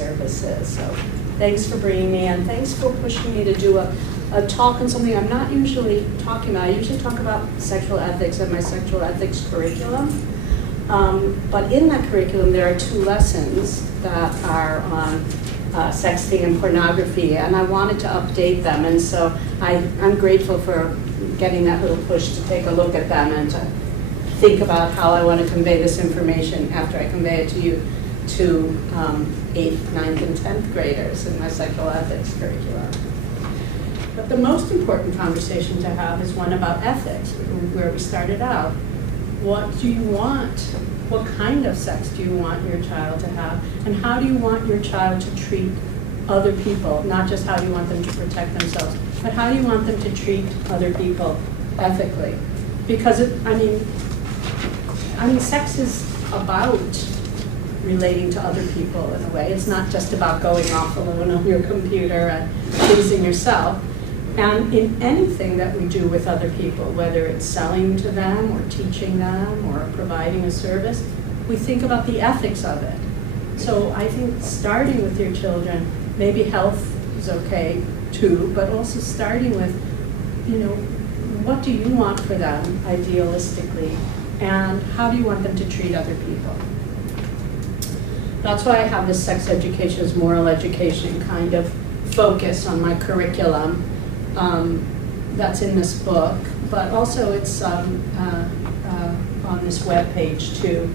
services. So thanks for bringing me in. Thanks for pushing me to do a talk on something I'm not usually talking about. I usually talk about sexual ethics and my sexual ethics curriculum. But in that curriculum, there are 2 lessons that are on sexting and pornography, and I wanted to update them. And so I'm grateful for getting that little push to take a look at them and to think about how I want to convey this information after I convey it to you to 8th, 9th, and 10th graders in my sexual ethics curriculum. But the most important conversation to have is one about ethics, where we started out. What do you want? What kind of sex do you want your child to have? And how do you want your child to treat other people? Not just how do you want them to protect themselves, but how do you want them to treat other people ethically? Because I mean, sex is about relating to other people in a way. It's not just about going off alone on your computer and pleasing yourself. And in anything that we do with other people, whether it's selling to them or teaching them or providing a service, we think about the ethics of it. So I think starting with your children, maybe health is okay too, but also starting with, what do you want for them idealistically, and how do you want them to treat other people? That's why I have this sex education as moral education kind of focus on my curriculum. That's in this book, but also it's on this webpage too.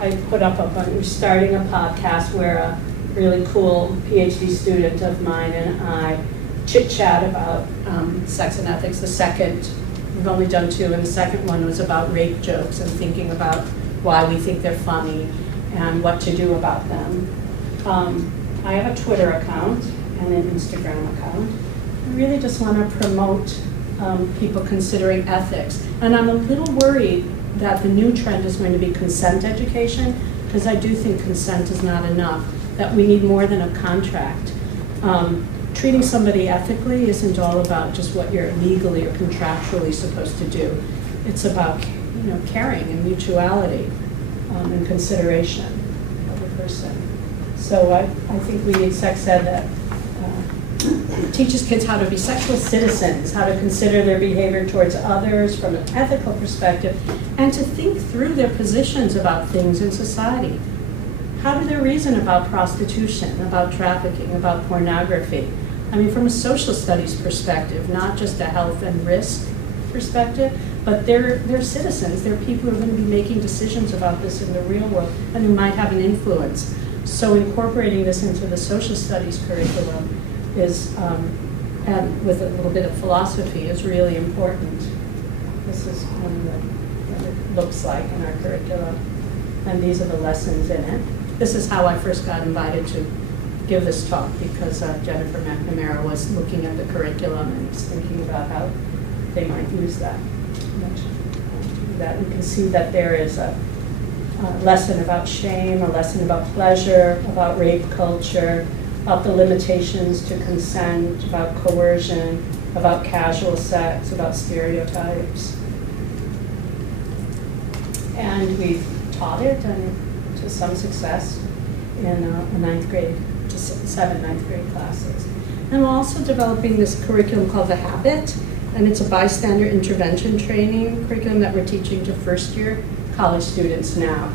I put up we're starting a podcast where a really cool PhD student of mine and I chit-chat about sex and ethics. The second, we've only done 2, and the second one was about rape jokes and thinking about why we think they're funny and what to do about them. I have a Twitter account and an Instagram account. I really just want to promote people considering ethics. And I'm a little worried that the new trend is going to be consent education, because I do think consent is not enough, that we need more than a contract. Treating somebody ethically isn't all about just what you're legally or contractually supposed to do. It's about caring and mutuality and consideration of the person. So I think we need sex ed that teaches kids how to be sexual citizens, how to consider their behavior towards others from an ethical perspective, and to think through their positions about things in society. How do they reason about prostitution, about trafficking, about pornography? I mean, from a social studies perspective, not just a health and risk perspective, but they're citizens. They're people who are going to be making decisions about this in the real world and who might have an influence. So incorporating this into the social studies curriculum is, and with a little bit of philosophy, is really important. This is what it looks like in our curriculum, and these are the lessons in it. This is how I first got invited to give this talk, because Jennifer McNamara was looking at the curriculum and was thinking about how they might use that. That you can see that there is a lesson about shame, a lesson about pleasure, about rape culture, about the limitations to consent, about coercion, about casual sex, about stereotypes. And we've taught it, and to some success, in a 9th grade to 7 9th grade classes. And we're also developing this curriculum called The Habit, and it's a bystander intervention training curriculum that we're teaching to first-year college students now.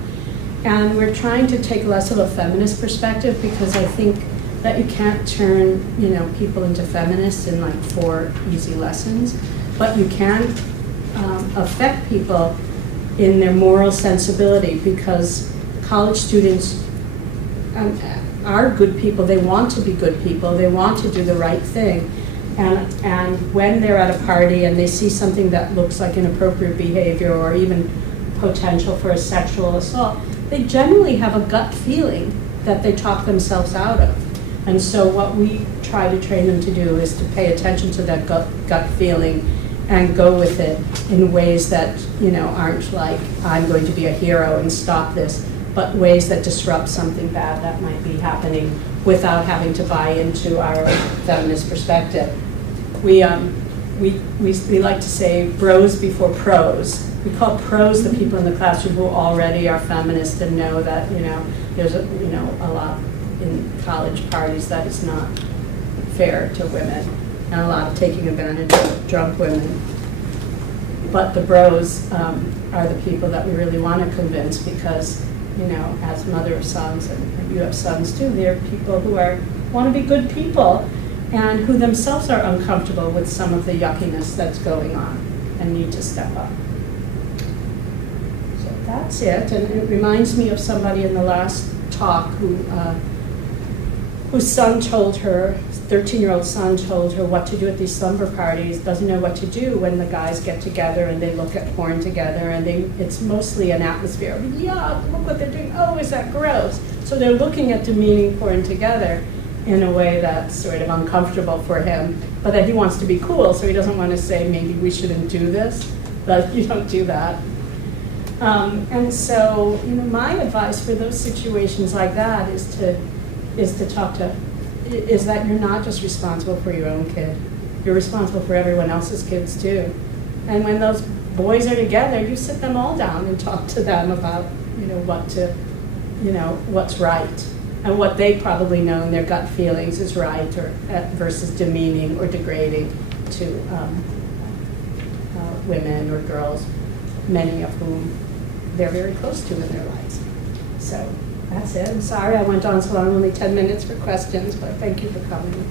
And we're trying to take less of a feminist perspective, because I think that you can't turn people into feminists in like 4 easy lessons, but you can affect people in their moral sensibility, because college students are good people. They want to be good people. They want to do the right thing. And when they're at a party and they see something that looks like inappropriate behavior or even potential for a sexual assault, they generally have a gut feeling that they talk themselves out of. And so what we try to train them to do is to pay attention to that gut feeling and go with it in ways that aren't like, I'm going to be a hero and stop this, but ways that disrupt something bad that might be happening without having to buy into our feminist perspective. We like to say bros before pros. We call pros the people in the classroom who already are feminist and know that there's a lot in college parties that is not fair to women, and a lot of taking advantage of drunk women. But the bros are the people that we really want to convince because, you know, as mother of sons, and you have sons too, they're people who want to be good people and who themselves are uncomfortable with some of the yuckiness that's going on and need to step up. So that's it, and it reminds me of somebody in the last talk whose son told her, 13-year-old son told her what to do at these slumber parties, doesn't know what to do when the guys get together and they look at porn together, and it's mostly an atmosphere of, yuck, look what they're doing, oh, is that gross? So they're looking at demeaning porn together in a way that's sort of uncomfortable for him, but that he wants to be cool, so he doesn't want to say, maybe we shouldn't do this, but you don't do that. And so, you know, my advice for those situations like that is that you're not just responsible for your own kid. You're responsible for everyone else's kids too. And when those boys are together, you sit them all down and talk to them about, you know, what's right and what they probably know in their gut feelings is right or versus demeaning or degrading to women or girls, many of whom they're very close to in their lives. So that's it. I'm sorry I went on so long, only 10 minutes for questions, but thank you for coming.